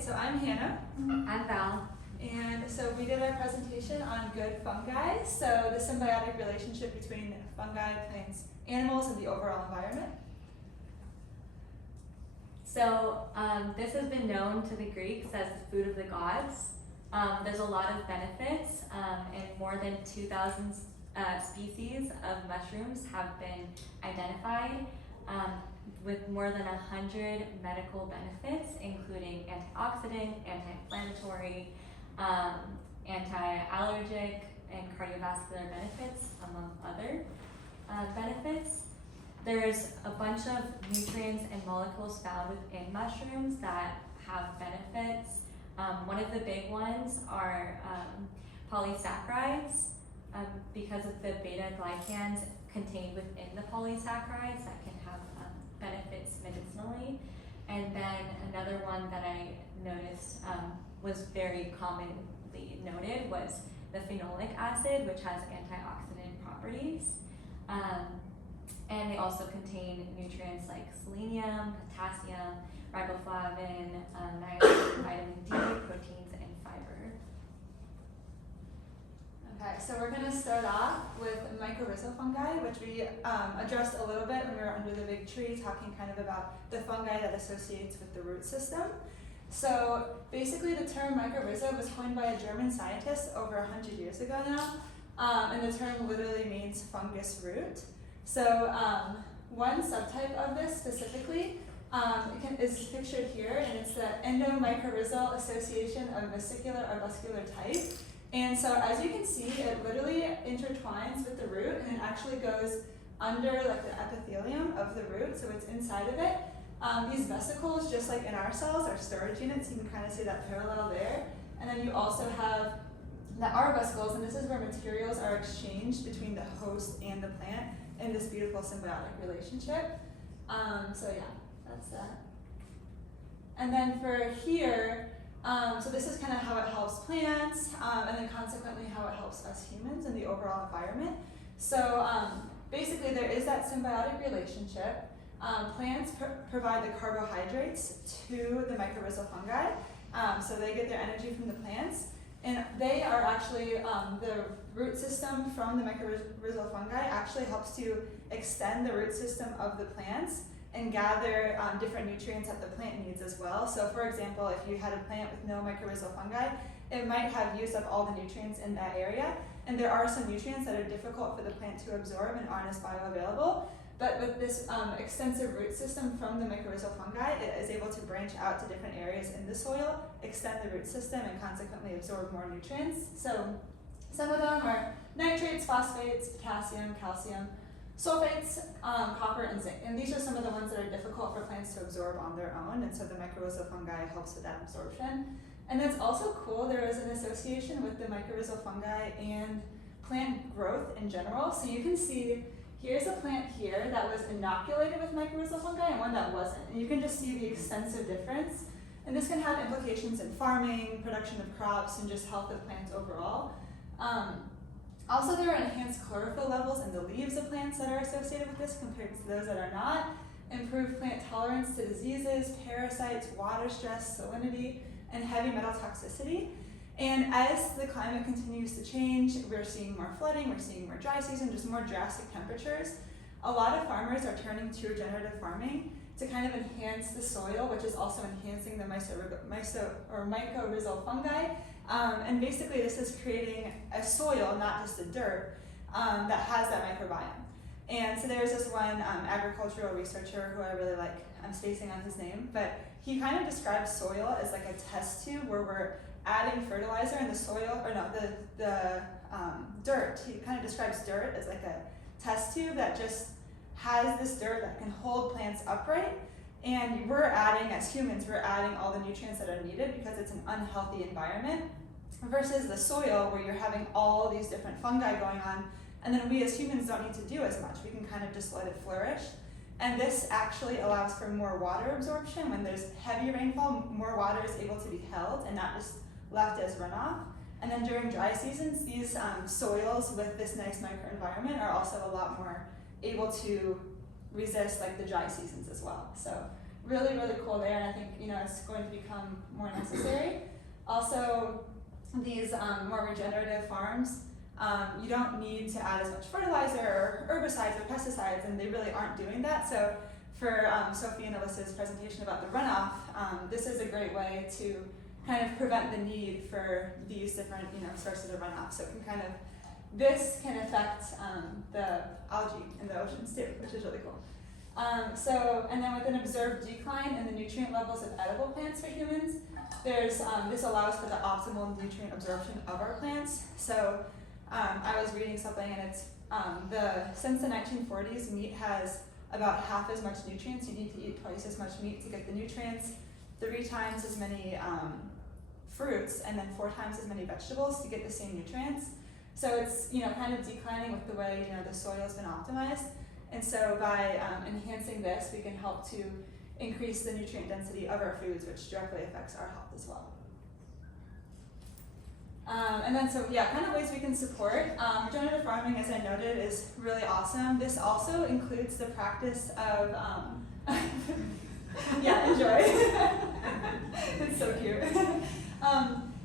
Alright, so I'm Hannah. I'm Val. And so we did our presentation on good fungi, so the symbiotic relationship between fungi, plants, animals, and the overall environment. So this has been known to the Greeks as the food of the gods. There's a lot of benefits, and more than 2,000 species of mushrooms have been identified, with more than 100 medical benefits, including antioxidant, anti-inflammatory, anti-allergic, and cardiovascular benefits, among other benefits. There's a bunch of nutrients and molecules found within mushrooms that have benefits. One of the big ones are polysaccharides, because of the beta-glycans contained within the polysaccharides that can have benefits medicinally. And then another one that I noticed was very commonly noted was the phenolic acid, which has antioxidant properties. And they also contain nutrients like selenium, potassium, riboflavin, niacin, vitamin D, proteins, and fiber. Okay, so we're going to start off with mycorrhizal fungi, which we addressed a little bit when we were under the big tree, talking kind of about the fungi that associates with the root system. So basically the term mycorrhiza was coined by a German scientist over 100 years ago now, and the term literally means fungus root. So one subtype of this specifically is pictured here, and it's the endomycorrhizal association of vesicular or vascular type. And so as you can see, it literally intertwines with the root, and it actually goes under like the epithelium of the root, so it's inside of it. These vesicles, just like in our cells, are storage units. You can kind of see that parallel there. And then you also have the R vesicles, and this is where materials are exchanged between the host and the plant in this beautiful symbiotic relationship. So yeah, that's that. And then for here, so this is kind of how it helps plants, and then consequently how it helps us humans in the overall environment. So basically there is that symbiotic relationship. Plants provide the carbohydrates to the mycorrhizal fungi, so they get their energy from the plants. And they are actually, the root system from the mycorrhizal fungi actually helps to extend the root system of the plants and gather different nutrients that the plant needs as well. So for example, if you had a plant with no mycorrhizal fungi, it might have used up all the nutrients in that area. And there are some nutrients that are difficult for the plant to absorb and aren't as bioavailable. But with this extensive root system from the mycorrhizal fungi, it is able to branch out to different areas in the soil, extend the root system, and consequently absorb more nutrients. So some of them are nitrates, phosphates, potassium, calcium, sulfates, copper, and zinc. And these are some of the ones that are difficult for plants to absorb on their own, and so the mycorrhizal fungi helps with that absorption. And that's also cool, there is an association with the mycorrhizal fungi and plant growth in general. So you can see here's a plant here that was inoculated with mycorrhizal fungi and one that wasn't. And you can just see the extensive difference. And this can have implications in farming, production of crops, and just health of plants overall. Also, there are enhanced chlorophyll levels in the leaves of plants that are associated with this compared to those that are not. Improved plant tolerance to diseases, parasites, water stress, salinity, and heavy metal toxicity. And as the climate continues to change, we're seeing more flooding, we're seeing more dry season, just more drastic temperatures. A lot of farmers are turning to regenerative farming to kind of enhance the soil, which is also enhancing the mycorrhizal fungi. And basically this is creating a soil, not just a dirt, that has that microbiome. And so there's this one agricultural researcher who I really like, I'm spacing on his name, but he kind of describes soil as like a test tube where we're adding fertilizer in the soil, or no, the dirt. He kind of describes dirt as like a test tube that just has this dirt that can hold plants upright. And we're adding, as humans, we're adding all the nutrients that are needed because it's an unhealthy environment, versus the soil where you're having all these different fungi going on, and then we as humans don't need to do as much. We can kind of just let it flourish. And this actually allows for more water absorption. When there's heavy rainfall, more water is able to be held and not just left as runoff. And then during dry seasons, these soils with this nice microenvironment are also a lot more able to resist like the dry seasons as well. So really, really cool there, and I think, you know, it's going to become more necessary. Also, these more regenerative farms, you don't need to add as much fertilizer or herbicides or pesticides, and they really aren't doing that. So for Sophie and Alyssa's presentation about the runoff, this is a great way to kind of prevent the need for these different, you know, sources of runoff. So it can kind of, this can affect the algae in the oceans too, which is really cool. And then with an observed decline in the nutrient levels of edible plants for humans, there's this allows for the optimal nutrient absorption of our plants. So I was reading something, and it's since the 1940s, meat has about half as much nutrients. You need to eat twice as much meat to get the nutrients, 3 times as many fruits, and then 4 times as many vegetables to get the same nutrients. So it's, you know, kind of declining with the way, you know, the soil's been optimized. And so by enhancing this, we can help to increase the nutrient density of our foods, which directly affects our health as well. And then so, yeah, kind of ways we can support. Regenerative farming, as I noted, is really awesome. This also includes the practice of, yeah, enjoy. It's so cute.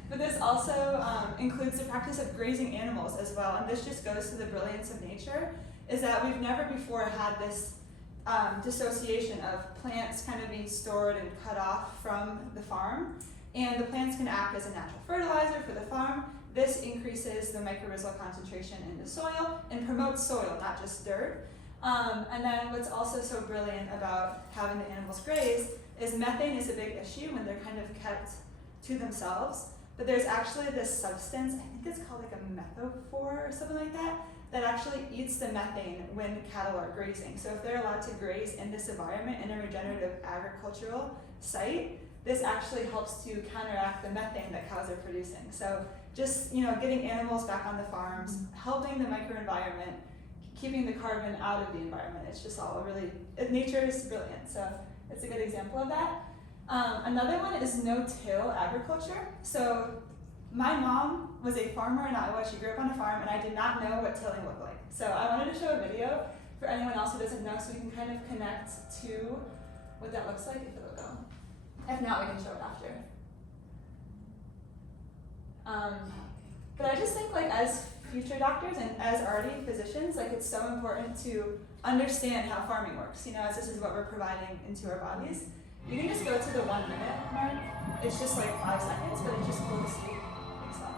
But this also includes the practice of grazing animals as well. And this just goes to the brilliance of nature, is that we've never before had this dissociation of plants kind of being stored and cut off from the farm. And the plants can act as a natural fertilizer for the farm. This increases the mycorrhizal concentration in the soil and promotes soil, not just dirt. And then what's also so brilliant about having the animals graze is methane is a big issue when they're kind of kept to themselves. But there's actually this substance, I think it's called like a methophore or something like that, that actually eats the methane when cattle are grazing. So if they're allowed to graze in this environment in a regenerative agricultural site, this actually helps to counteract the methane that cows are producing. So just, you know, getting animals back on the farms, helping the microenvironment, keeping the carbon out of the environment. It's just all really, nature is brilliant. So it's a good example of that. Another one is no-till agriculture. So my mom was a farmer in Iowa. She grew up on a farm, and I did not know what tilling looked like. So I wanted to show a video for anyone else who doesn't know, so we can kind of connect to what that looks like, if it'll go. If not, we can show it after. But I just think, like, as future doctors and as already physicians, like, it's so important to understand how farming works, you know, as this is what we're providing into our bodies. You can just go to the 1 minute mark. It's just like 5 seconds, but it's just cool to see. Thanks, Mom.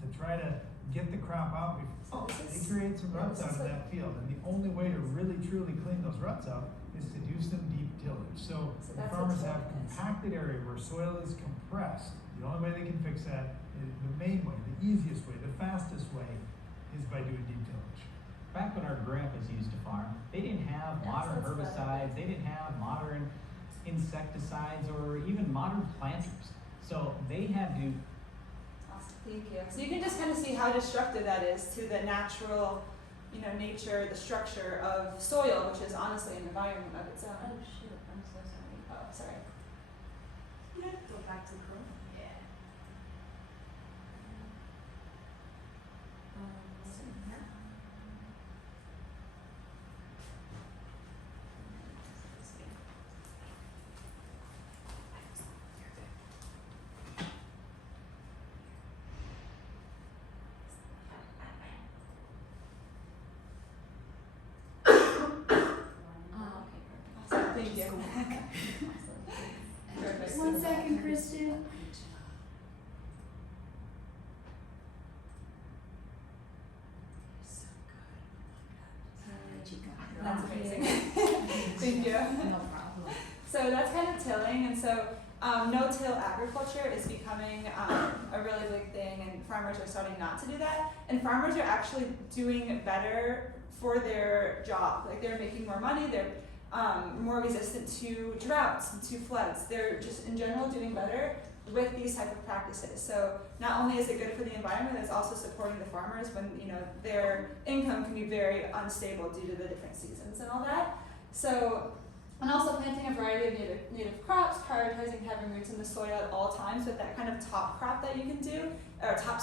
To try to get the crop out before they create some ruts out of that field, and the only way to really truly clean those ruts out is to do some deep tillage. So the farmers have compacted area where soil is compressed. The only way they can fix that is the main way, the easiest way, the fastest way is by doing deep tillage. Back when our grandpas used to farm, they didn't have modern herbicides, they didn't have modern insecticides or even modern planters. So they had to. Awesome, thank you. So you can just kind of see how destructive that is to the natural, you know, nature, the structure of soil, which is honestly an environment of its own. Oh shoot, I'm so sorry. Oh, sorry. Go back to Chrome. Yeah. Thank you. Perfect. 1 second, Kristen. That's amazing. Thank you. No problem. So that's kind of tilling, and so no-till agriculture is becoming a really big thing, and farmers are starting not to do that. And farmers are actually doing better for their job. Like, they're making more money, they're more resistant to droughts and to floods. They're just in general doing better with these type of practices. So not only is it good for the environment, it's also supporting the farmers when, you know, their income can be very unstable due to the different seasons and all that. So, and also planting a variety of native crops, prioritizing having roots in the soil at all times with that kind of top crop that you can do, or top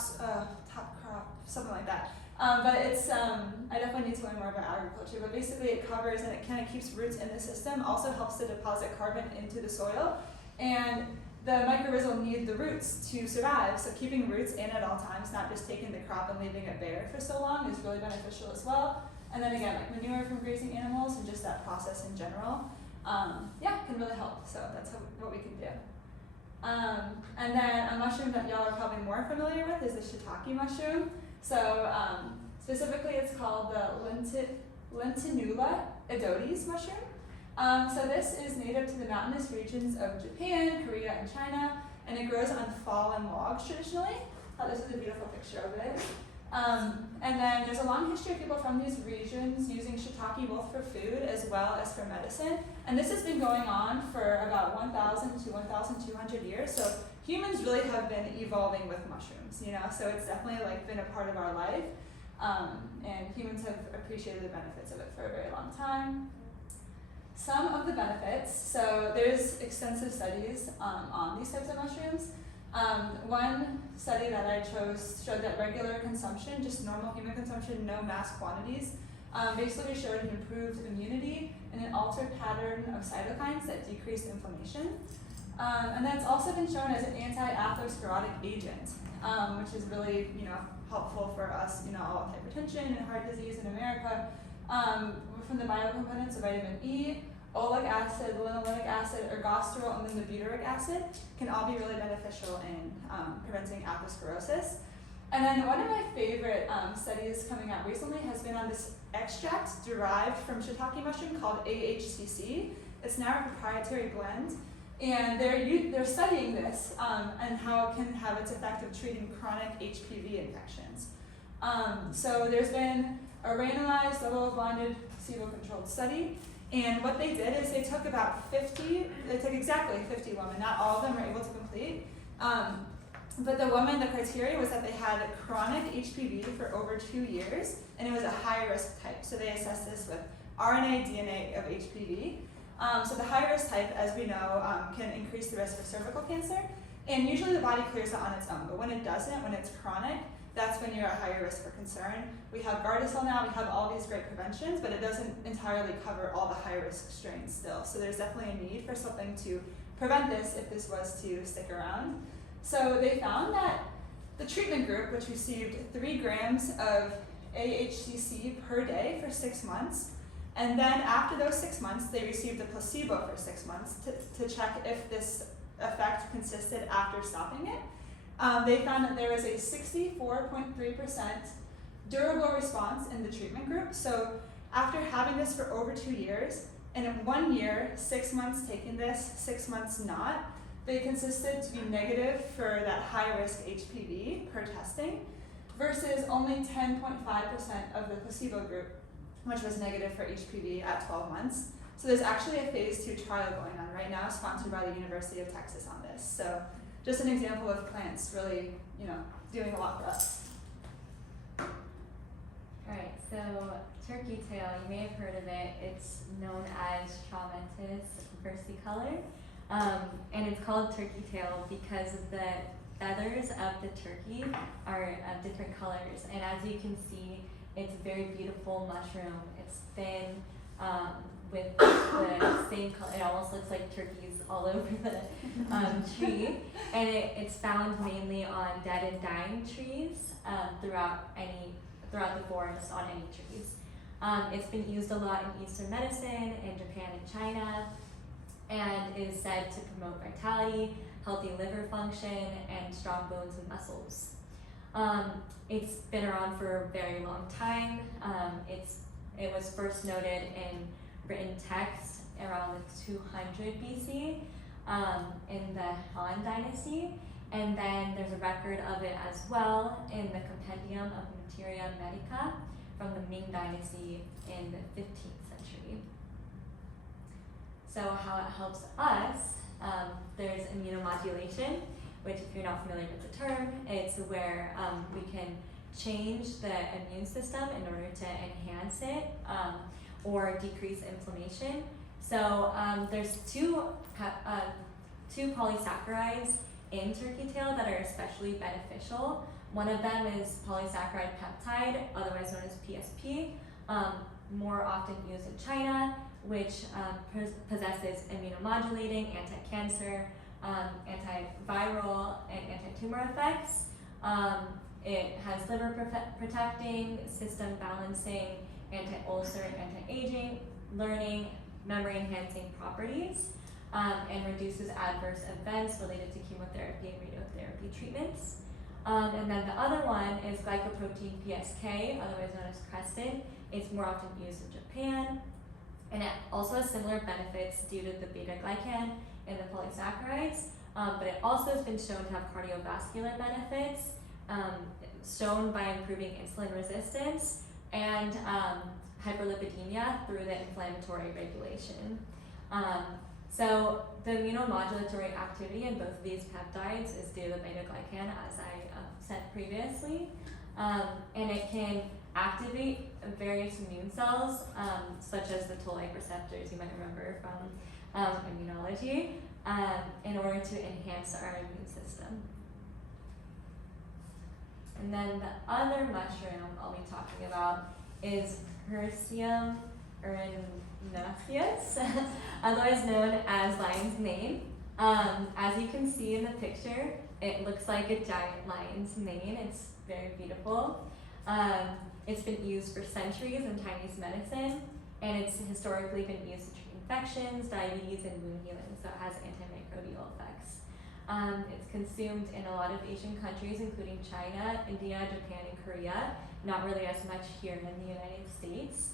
crop, something like that. But it's, I definitely need to learn more about agriculture, but basically it covers and it kind of keeps roots in the system, also helps to deposit carbon into the soil, and the mycorrhizal need the roots to survive, so keeping roots in at all times, not just taking the crop and leaving it bare for so long, is really beneficial as well. And then again, like manure from grazing animals and just that process in general, can really help, so that's what we can do. And then a mushroom that y'all are probably more familiar with is the shiitake mushroom. So specifically it's called the Lentinula edodes mushroom. So this is native to the mountainous regions of Japan, Korea, and China, and it grows on fallen logs traditionally. This is a beautiful picture of it. And then there's a long history of people from these regions using shiitake both for food as well as for medicine. And this has been going on for about 1,000 to 1,200 years. So humans really have been evolving with mushrooms, you know, so it's definitely like been a part of our life. And humans have appreciated the benefits of it for a very long time. Some of the benefits, so there's extensive studies on these types of mushrooms. One study that I chose showed that regular consumption, just normal human consumption, no mass quantities, basically showed an improved immunity and an altered pattern of cytokines that decreased inflammation. And then it's also been shown as an anti-atherosclerotic agent, which is really, helpful for us, all with hypertension and heart disease in America. From the biocomponents of vitamin E, oleic acid, linoleic acid, ergosterol, and then the butyric acid can all be really beneficial in preventing atherosclerosis. And then one of my favorite studies coming out recently has been on this extract derived from shiitake mushroom called AHCC. It's now a proprietary blend, and they're studying this and how it can have its effect of treating chronic HPV infections. So there's been a randomized, double-blinded, placebo-controlled study, and what they did is they took exactly 50 women, not all of them were able to complete, but the criteria was that they had chronic HPV for over 2 years, and it was a high-risk type, so they assessed this with RNA, DNA of HPV. So the high-risk type, as we know, can increase the risk for cervical cancer, and usually the body clears it on its own, but when it doesn't, when it's chronic, that's when you're at higher risk for concern. We have Gardasil now, we have all these great preventions, but it doesn't entirely cover all the high-risk strains still. So there's definitely a need for something to prevent this if this was to stick around. So they found that the treatment group, which received 3 grams of AHCC per day for 6 months, and then after those 6 months, they received a placebo for 6 months to check if this effect persisted after stopping it. They found that there was a 64.3% durable response in the treatment group. So after having this for over 2 years, and in 1 year, 6 months taking this, 6 months not, they consisted to be negative for that high-risk HPV per testing, versus only 10.5% of the placebo group, which was negative for HPV at 12 months. So there's actually a phase 2 trial going on right now, sponsored by the University of Texas on this. So just an example of plants really, doing a lot for us. Alright, so turkey tail, you may have heard of it. It's known as Traumatis versicolor. And it's called turkey tail because the feathers of the turkey are of different colors. And as you can see, it's a very beautiful mushroom. It's thin, with the same color. It almost looks like turkeys all over the tree. And it's found mainly on dead and dying trees throughout the forest on any trees. It's been used a lot in Eastern medicine, in Japan and China, and is said to promote vitality, healthy liver function, and strong bones and muscles. It's been around for a very long time. It was first noted in written text around 200 BC in the Han Dynasty, and then there's a record of it as well in the Compendium of Materia Medica from the Ming Dynasty in the 15th century. So how it helps us, there's immunomodulation, which if you're not familiar with the term, it's where we can change the immune system in order to enhance it or decrease inflammation. So there's two polysaccharides in turkey tail that are especially beneficial One of them is polysaccharide peptide, otherwise known as PSP, more often used in China, which possesses immunomodulating, anti-cancer, antiviral, and anti-tumor effects. It has liver protecting, system balancing, anti-ulcer, anti-aging, learning, memory enhancing properties, and reduces adverse events related to chemotherapy and radiotherapy treatments. And then the other one is glycoprotein PSK, otherwise known as Crestin. It's more often used in Japan, and it also has similar benefits due to the beta-glycan and the polysaccharides, but it also has been shown to have cardiovascular benefits, shown by improving insulin resistance and hyperlipidemia through the inflammatory regulation. So the immunomodulatory activity in both of these peptides is due to the beta-glycan, as I said previously, and it can activate various immune cells, such as the toll-like receptors you might remember from immunology, in order to enhance our immune system. And then the other mushroom I'll be talking about is Hericium erinaceus, otherwise known as lion's mane. As you can see in the picture, it looks like a giant lion's mane. It's very beautiful. It's been used for centuries in Chinese medicine, and it's historically been used to treat infections, diabetes, and wound healing, so it has antimicrobial effects. It's consumed in a lot of Asian countries, including China, India, Japan, and Korea, not really as much here in the United States.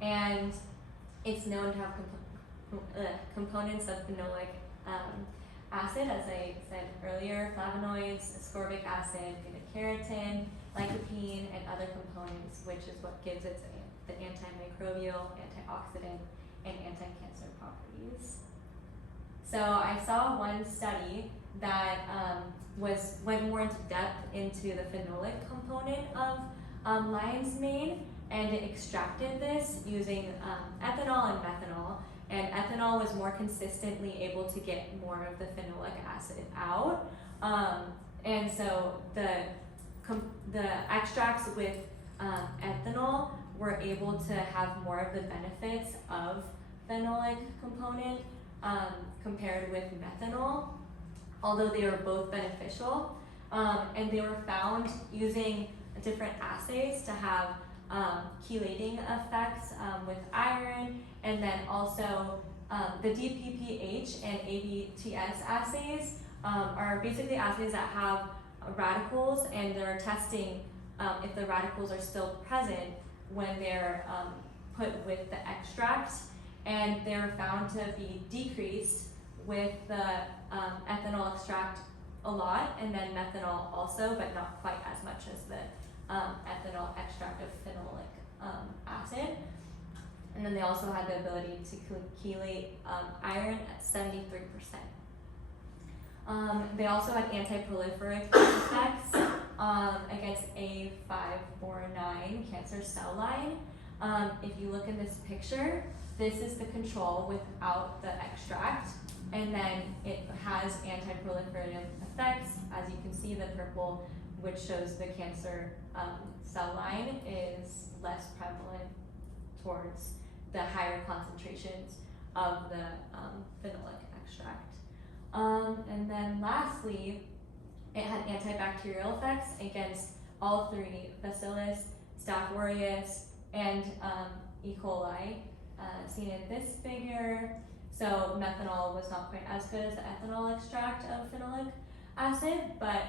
And it's known to have components of phenolic acid, as I said earlier, flavonoids, ascorbic acid, beta-carotene, lycopene, and other components, which is what gives it the antimicrobial, antioxidant, and anti-cancer properties. So I saw one study that went more into depth into the phenolic component of lion's mane, and it extracted this using ethanol and methanol. And ethanol was more consistently able to get more of the phenolic acid out. And so the extracts with ethanol were able to have more of the benefits of phenolic component compared with methanol, although they were both beneficial. And they were found using different assays to have chelating effects with iron, and then also the DPPH and ABTS assays are basically assays that have radicals, and they're testing if the radicals are still present when they're put with the extract, and they're found to be decreased with the ethanol extract a lot, and then methanol also, but not quite as much as the ethanol extract of phenolic acid. And then they also had the ability to chelate iron at 73%. They also had anti-proliferative effects against A549 cancer cell line. If you look in this picture, this is the control without the extract, and then it has anti-proliferative effects. As you can see, the purple, which shows the cancer cell line, is less prevalent towards the higher concentrations of the phenolic extract. And then lastly, it had antibacterial effects against all three: Bacillus, Staph aureus, and E. coli, seen in this figure. So methanol was not quite as good as the ethanol extract of phenolic acid, but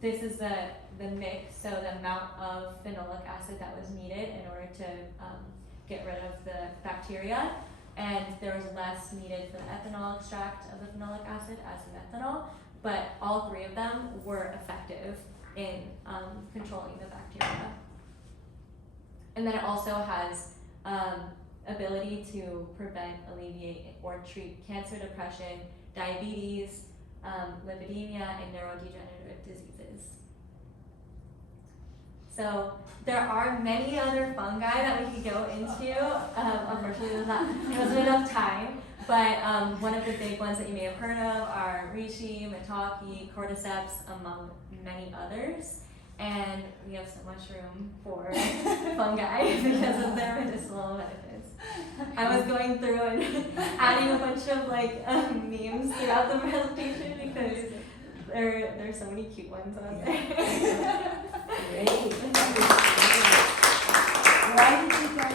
this is the mix, so the amount of phenolic acid that was needed in order to get rid of the bacteria, and there was less needed for the ethanol extract of the phenolic acid as the methanol, but all three of them were effective in controlling the bacteria. And then it also has ability to prevent, alleviate, or treat cancer, depression, diabetes, lipidemia, and neurodegenerative diseases. So there are many other fungi that we could go into. Unfortunately, there wasn't enough time. But one of the big ones that you may have heard of are reishi, maitake, cordyceps, among many others. And we have so much room for fungi because of their medicinal benefits. I was going through and adding a bunch of memes throughout the presentation because there's so many cute ones on there.